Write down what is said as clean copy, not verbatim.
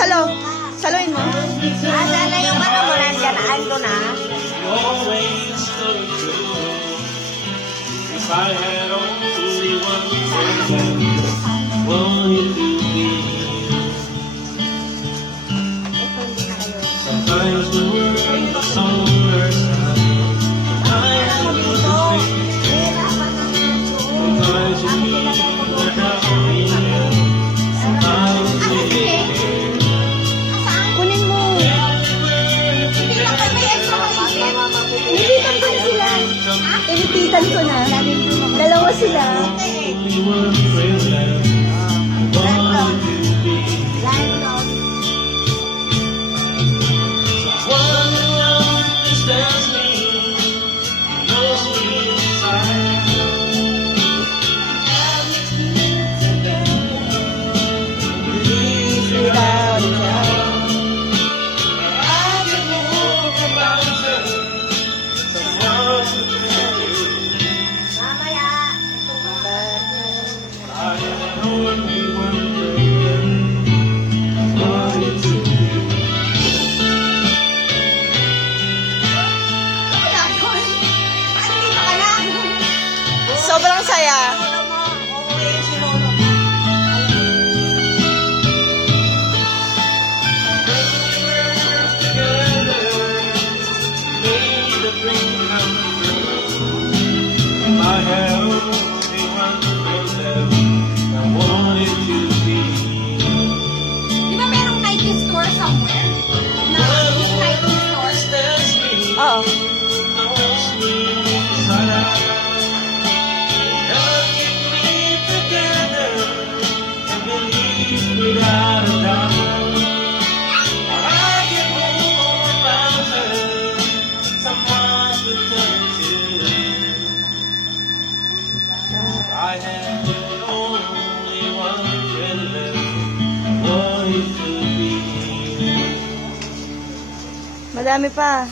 salo. Saluin mo. Sana yung ano mo nandyan, ando na. Always so true. If I had only one friend, wanted to be you. Sometimes the world is on our side. Sometimes the street. Sometimes you need to help me. Sometimes we Kunin mo. Inipitan ko na sila. Inipitan ko na. Dalawa sila. only one friend left. Wanted to be one who understands me, knows me inside. Believes without a doubt. I can move a mountain. Someone to tell you Mamaya. I am only one friend. Wanted to be. Andito ka na. Sobrang saya. Lolo mo, uuwi si Lolo mo. I had only one friend left. I wanted to be. Di ba merong Nike store somewhere? Na yung Nike store? Understands me, Oo. knows me inside. Love keep me together and believe without a doubt. I can move a mountain, someone to turn to. I had only one friend left, wanted to be. Madami pa.